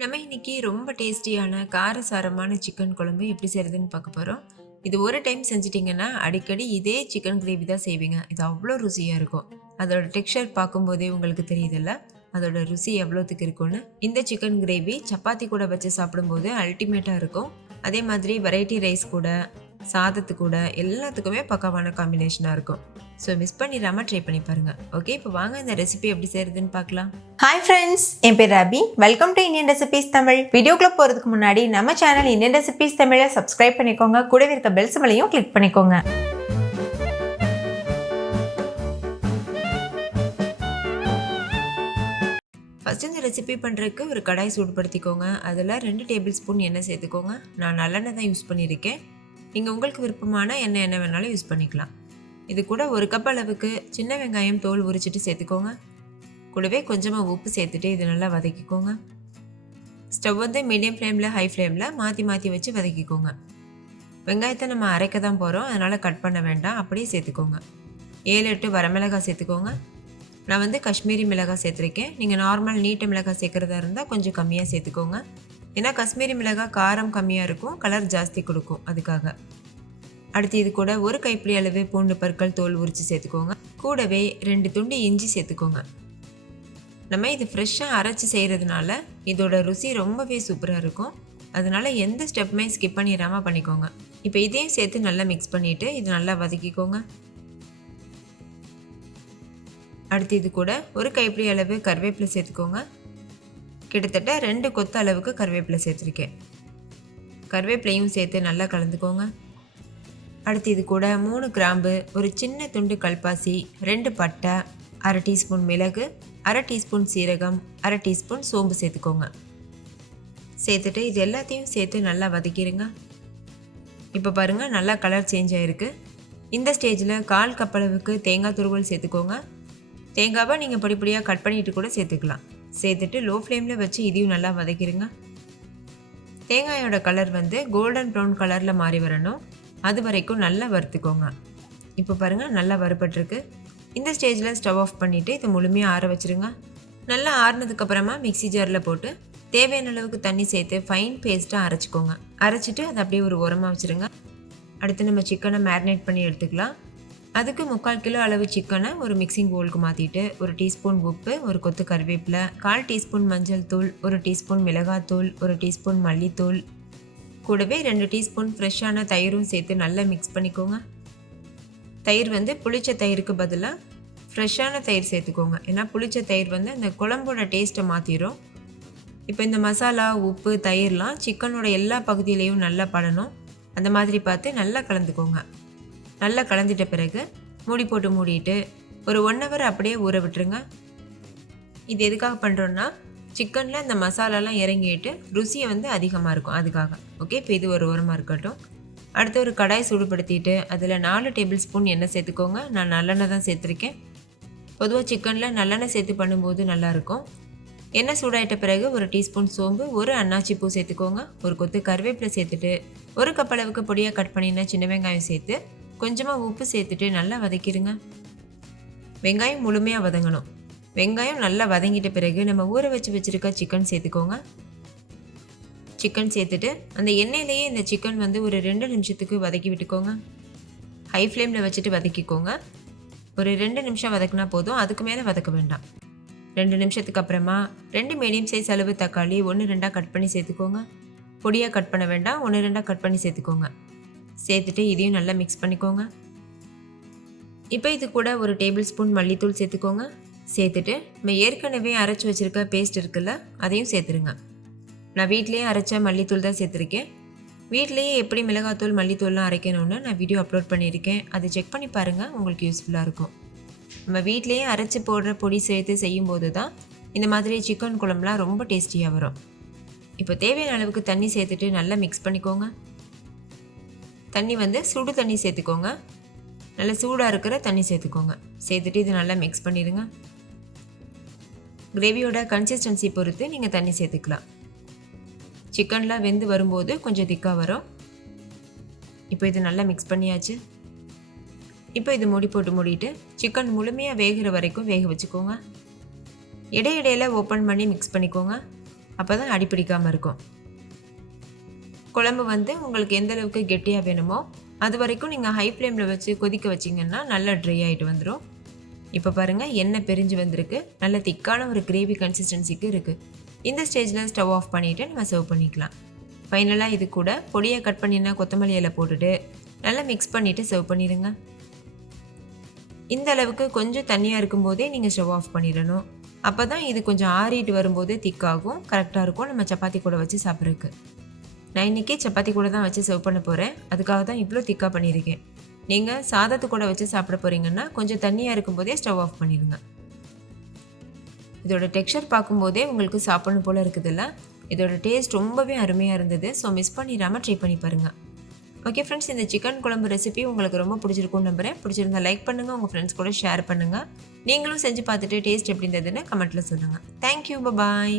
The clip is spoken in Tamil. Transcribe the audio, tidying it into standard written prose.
நம்ம இன்னைக்கு ரொம்ப டேஸ்டியான காரசாரமான சிக்கன் குழம்பு எப்படி செய்யறதுன்னு பார்க்க போகிறோம். இது ஒரு டைம் செஞ்சிட்டிங்கன்னா அடிக்கடி இதே சிக்கன் கிரேவி தான் செய்வீங்க. இது அவ்வளோ ருசியாக இருக்கும். அதோட டெக்ஸ்சர் பார்க்கும்போதே உங்களுக்கு தெரியுதுல்ல, அதோட ருசி எவ்வளோத்துக்கு இருக்கும்னு. இந்த சிக்கன் கிரேவி சப்பாத்தி கூட வச்சு சாப்பிடும்போது அல்டிமேட்டாக இருக்கும். அதே மாதிரி வெரைட்டி ரைஸ் கூட, சாதத்து கூட எல்லாத்துக்குமே பக்காவான காம்பினேஷனாக இருக்கும். ஸோ மிஸ் பண்ணிடாமல் ட்ரை பண்ணி பாருங்கள். ஓகே, இப்போ வாங்க இந்த ரெசிபி எப்படி செய்கிறதுன்னு பார்க்கலாம். ஹாய் ஃப்ரெண்ட்ஸ், என் பேர் Rabi. Welcome to Indian recipes Tamil. வீடியோக்குள்ள போகிறதுக்கு முன்னாடி நம்ம சேனல் இந்தியன் ரெசிபீஸ் தமிழை சப்ஸ்கிரைப் பண்ணிக்கோங்க. கூடவே இருக்க பெல் சிம்பலையும் கிளிக் பண்ணிக்கோங்க. ஃபஸ்ட்டு இந்த ரெசிபி பண்ணுறதுக்கு ஒரு கடாய் சூடுபடுத்திக்கோங்க. அதில் 2 டேபிள் ஸ்பூன் எண்ணெய் சேர்த்துக்கோங்க. நான் நல்லெண்ணெய் தான் யூஸ் பண்ணியிருக்கேன். நீங்கள் உங்களுக்கு விருப்பமான எண்ணெய் என்ன வேணாலும் யூஸ் பண்ணிக்கலாம். இது கூட 1 கப் அளவுக்கு சின்ன வெங்காயம் தோல் உரிச்சிட்டு சேர்த்துக்கோங்க. கூடவே கொஞ்சமாக உப்பு சேர்த்துட்டு இது நல்லா வதக்கிக்கோங்க. ஸ்டவ் வந்து மீடியம் ஃப்ளேமில் ஹை ஃப்ளேமில் மாற்றி மாற்றி வச்சு வதக்கிக்கோங்க. வெங்காயத்தை நம்ம அரைக்க தான் போகிறோம், அதனால் கட் பண்ண வேண்டாம், அப்படியே சேர்த்துக்கோங்க. 7-8 வரமிளகாய் சேர்த்துக்கோங்க. நான் வந்து காஷ்மீரி மிளகாய் சேர்த்துருக்கேன். நீங்கள் நார்மல் நீட்ட மிளகாய் சேர்க்குறதா இருந்தால் கொஞ்சம் கம்மியாக சேர்த்துக்கோங்க. ஏன்னா காஷ்மீரி மிளகாய் காரம் கம்மியாக இருக்கும், கலர் ஜாஸ்தி கொடுக்கும், அதுக்காக. அடுத்து இது கூட 1 கைப்பிடி அளவு பூண்டு பற்கள் தோல் உரித்து சேர்த்துக்கோங்க. கூடவே 2 துண்டு இஞ்சி சேர்த்துக்கோங்க. நம்ம இது ஃப்ரெஷ்ஷாக அரைச்சி செய்கிறதுனால இதோட ருசி ரொம்பவே சூப்பராக இருக்கும். அதனால எந்த ஸ்டெப்புமே ஸ்கிப் பண்ணிடாமல் பண்ணிக்கோங்க. இப்போ இதையும் சேர்த்து நல்லா மிக்ஸ் பண்ணிவிட்டு இது நல்லா வதக்கிக்கோங்க. அடுத்து இது கூட 1 கைப்பிடி அளவு கருவேப்பிலை சேர்த்துக்கோங்க. கிட்டத்தட்ட 2 கொத்து அளவுக்கு கருவேப்பிலை சேர்த்துருக்கேன். கருவேப்பிலையும் சேர்த்து நல்லா கலந்துக்கோங்க. அடுத்து இது கூட 3 கிராம்பு, ஒரு சின்ன துண்டு கல்பாசி, 2 பட்டை, 1/2 டீஸ்பூன் மிளகு, 1/2 டீஸ்பூன் சீரகம், 1/2 டீஸ்பூன் சோம்பு சேர்த்துக்கோங்க. சேர்த்துட்டு இது எல்லாத்தையும் சேர்த்து நல்லா வதக்கிடுங்க. இப்போ பாருங்கள், நல்லா கலர் சேஞ்ச் ஆகிருக்கு. இந்த ஸ்டேஜில் 1/4 கப் அளவுக்கு தேங்காய் துருவல் சேர்த்துக்கோங்க. தேங்காவை நீங்கள் படிப்படியாக கட் பண்ணிவிட்டு கூட சேர்த்துக்கலாம். சேர்த்துட்டு லோ ஃப்ளேமில் வச்சு இதையும் நல்லா வதக்கிடுங்க. தேங்காயோட கலர் வந்து கோல்டன் ப்ரௌன் கலரில் மாறி வரணும், அது வரைக்கும் நல்லா வறுத்துக்கோங்க. இப்போ பாருங்கள், நல்லா வறுபட்டுருக்கு. இந்த ஸ்டேஜில் ஸ்டவ் ஆஃப் பண்ணிவிட்டு இதை முழுமையாக ஆற வச்சுருங்க. நல்லா ஆறினதுக்கப்புறமா மிக்ஸி ஜாரில் போட்டு தேவையான அளவுக்கு தண்ணி சேர்த்து ஃபைன் பேஸ்ட்டாக அரைச்சிக்கோங்க. அரைச்சிட்டு அதை அப்படியே ஒரு ஓரமாக வச்சுருங்க. அடுத்து நம்ம சிக்கனை மேரினேட் பண்ணி எடுத்துக்கலாம். அதுக்கு 3/4 கிலோ அளவு சிக்கனை ஒரு மிக்சிங் பவுலுக்கு மாற்றிட்டு 1 டீஸ்பூன் உப்பு, 1 கொத்து கருவேப்பிலை, 1/4 டீஸ்பூன் மஞ்சள் தூள், 1 டீஸ்பூன் மிளகாத்தூள், 1 டீஸ்பூன் மல்லித்தூள், கூடவே 2 டீஸ்பூன் ஃப்ரெஷ்ஷான தயிரும் சேர்த்து நல்லா மிக்ஸ் பண்ணிக்கோங்க. தயிர் வந்து புளிச்ச தயிருக்கு பதிலாக ஃப்ரெஷ்ஷான தயிர் சேர்த்துக்கோங்க. ஏன்னா புளிச்ச தயிர் வந்து அந்த குழம்போட டேஸ்ட்டை மாற்றிடும். இப்போ இந்த மசாலா, உப்பு, தயிர்லாம் சிக்கனோட எல்லா பகுதியிலையும் நல்லா படணும். அந்த மாதிரி பார்த்து நல்லா கலந்துக்கோங்க. நல்லா கலந்துட்ட பிறகு மூடி போட்டு மூடிட்டு ஒரு 1 ஹவர் அப்படியே ஊற விட்டுருங்க. இது எதுக்காக பண்ணுறோன்னா சிக்கனில் அந்த மசாலாலாம் இறங்கிட்டு ருசியை வந்து அதிகமாக இருக்கும், அதுக்காக. ஓகே, இப்போ இது ஒரு ஓரமாக இருக்கட்டும். அடுத்து ஒரு கடாய் சூடுபடுத்திட்டு அதில் 4 டேபிள் ஸ்பூன் எண்ணெய் சேர்த்துக்கோங்க. நான் நல்லெண்ணெய் தான் சேர்த்துருக்கேன். பொதுவாக சிக்கனில் நல்லெண்ணெய் சேர்த்து பண்ணும்போது நல்லாயிருக்கும். எண்ணெய் சூடாயிட்ட பிறகு 1 டீஸ்பூன் சோம்பு, 1 அன்னாச்சி பூ சேர்த்துக்கோங்க. 1 கொத்து கருவேப்பிலை சேர்த்துட்டு 1 கப் அளவுக்கு பொடியாக கட் பண்ணின சின்ன வெங்காயம் சேர்த்து கொஞ்சமாக உப்பு சேர்த்துட்டு நல்லா வதக்கிடுங்க. வெங்காயம் முழுமையாக வதங்கணும். வெங்காயம் நல்லா வதங்கிட்ட பிறகு நம்ம ஊற வச்சுருக்க சிக்கன் சேர்த்துக்கோங்க. சிக்கன் சேர்த்துட்டு அந்த எண்ணெயிலேயே இந்த சிக்கன் வந்து ஒரு 2 நிமிஷத்துக்கு வதக்கி விட்டுக்கோங்க. ஹை ஃப்ளேமில் வச்சுட்டு வதக்கிக்கோங்க. ஒரு 2 நிமிஷம் வதக்கினா போதும், அதுக்கு மேலே வதக்க வேண்டாம். 2 நிமிஷத்துக்கு அப்புறமா 2 மீடியம் சைஸ் அளவு தக்காளி 1-2 கட் பண்ணி சேர்த்துக்கோங்க. பொடியாக கட் பண்ண வேண்டாம், 1-2 கட் பண்ணி சேர்த்துக்கோங்க. சேர்த்துட்டு இதையும் நல்லா மிக்ஸ் பண்ணிக்கோங்க. இப்போ இது கூட 1 டேபிள் ஸ்பூன் மல்லித்தூள் சேர்த்துக்கோங்க. சேர்த்துட்டு நம்ம ஏற்கனவே அரைச்சி வச்சுருக்க பேஸ்ட் இருக்குல்ல, அதையும் சேர்த்துருங்க. நான் வீட்லேயே அரைச்ச மல்லித்தூள் தான் சேர்த்துருக்கேன். வீட்லேயே எப்படி மிளகாத்தூள், மல்லித்தூள்லாம் அரைக்கணும்னு நான் வீடியோ அப்லோட் பண்ணியிருக்கேன். அதை செக் பண்ணி பாருங்கள், உங்களுக்கு யூஸ்ஃபுல்லாக இருக்கும். நம்ம வீட்லேயே அரைச்சி போடுற பொடி சேர்த்து செய்யும்போது தான் இந்த மாதிரி சிக்கன் குழம்புலாம் ரொம்ப டேஸ்டியாக வரும். இப்போ தேவையான அளவுக்கு தண்ணி சேர்த்துட்டு நல்லா மிக்ஸ் பண்ணிக்கோங்க. தண்ணி வந்து சுடு தண்ணி சேர்த்துக்கோங்க. நல்லா சூடாக இருக்கிற தண்ணி சேர்த்துக்கோங்க. சேர்த்துட்டு இது நல்லா மிக்ஸ் பண்ணிடுங்க. கிரேவியோட கன்சிஸ்டன்சி பொறுத்து நீங்கள் தண்ணி சேர்த்துக்கலாம். சிக்கன்லாம் வெந்து வரும்போது கொஞ்சம் திக்காக வரும். இப்போ இது நல்லா மிக்ஸ் பண்ணியாச்சு. இப்போ இது மூடி போட்டு மூடிட்டு சிக்கன் முழுமையாக வேகிற வரைக்கும் வேக வச்சுக்கோங்க. இடையிடையில் ஓப்பன் பண்ணி மிக்ஸ் பண்ணிக்கோங்க. அப்போ தான் அடி பிடிக்காமல் இருக்கும். குழம்பு வந்து உங்களுக்கு எந்த அளவுக்கு கெட்டியாக வேணுமோ அது வரைக்கும் நீங்கள் ஹை ஃப்ளேமில் வச்சு கொதிக்க வச்சிங்கன்னா நல்லா ட்ரை ஆகிட்டு வந்துடும். இப்போ பாருங்கள், எண்ணெய் பிரிஞ்சு வந்திருக்கு. நல்ல திக்கான ஒரு கிரேவி கன்சிஸ்டன்சிக்கு இருக்குது. இந்த ஸ்டேஜில் ஸ்டவ் ஆஃப் பண்ணிவிட்டு நம்ம சர்வ் பண்ணிக்கலாம். ஃபைனலாக இது கூட பொடியை கட் பண்ணினா கொத்தமல்லி இலை போட்டுட்டு நல்லா மிக்ஸ் பண்ணிவிட்டு சர்வ் பண்ணிடுங்க. இந்த அளவுக்கு கொஞ்சம் தண்ணியாக இருக்கும்போதே நீங்கள் ஸ்டவ் ஆஃப் பண்ணிடணும். அப்போ தான் இது கொஞ்சம் ஆறிட்டு வரும்போது திக்காகும், கரெக்டாக இருக்கும் நம்ம சப்பாத்தி கூட வச்சு சாப்பிட்றதுக்கு. நான் இன்றைக்கி சப்பாத்தி கூட தான் வச்சு சர்வ் பண்ண போகிறேன். அதுக்காக தான் இவ்வளோ திக்காக பண்ணியிருக்கேன். நீங்கள் சாதத்து கூட வச்சு சாப்பிட போகிறீங்கன்னா கொஞ்சம் தண்ணியாக இருக்கும்போதே ஸ்டவ் ஆஃப் பண்ணிடுங்க. இதோட டெக்ஸ்சர் பார்க்கும்போதே உங்களுக்கு சாப்பிடணும் போல் இருக்குதுல்ல. இதோட டேஸ்ட் ரொம்பவே அருமையாக இருந்தது. ஸோ மிஸ் பண்ணிடாமல் ட்ரை பண்ணி பாருங்கள். ஓகே ஃப்ரெண்ட்ஸ், இந்த சிக்கன் குழம்பு ரெசிபி உங்களுக்கு ரொம்ப பிடிச்சிருக்கும்னு நம்புகிறேன். பிடிச்சிருந்தா லைக் பண்ணுங்கள், உங்கள் ஃப்ரெண்ட்ஸ் கூட ஷேர் பண்ணுங்கள். நீங்களும் செஞ்சு பார்த்துட்டு டேஸ்ட் எப்படி இருந்ததுன்னு கமெண்ட்டில் சொல்லுங்கள். தேங்க்யூ, பாய்.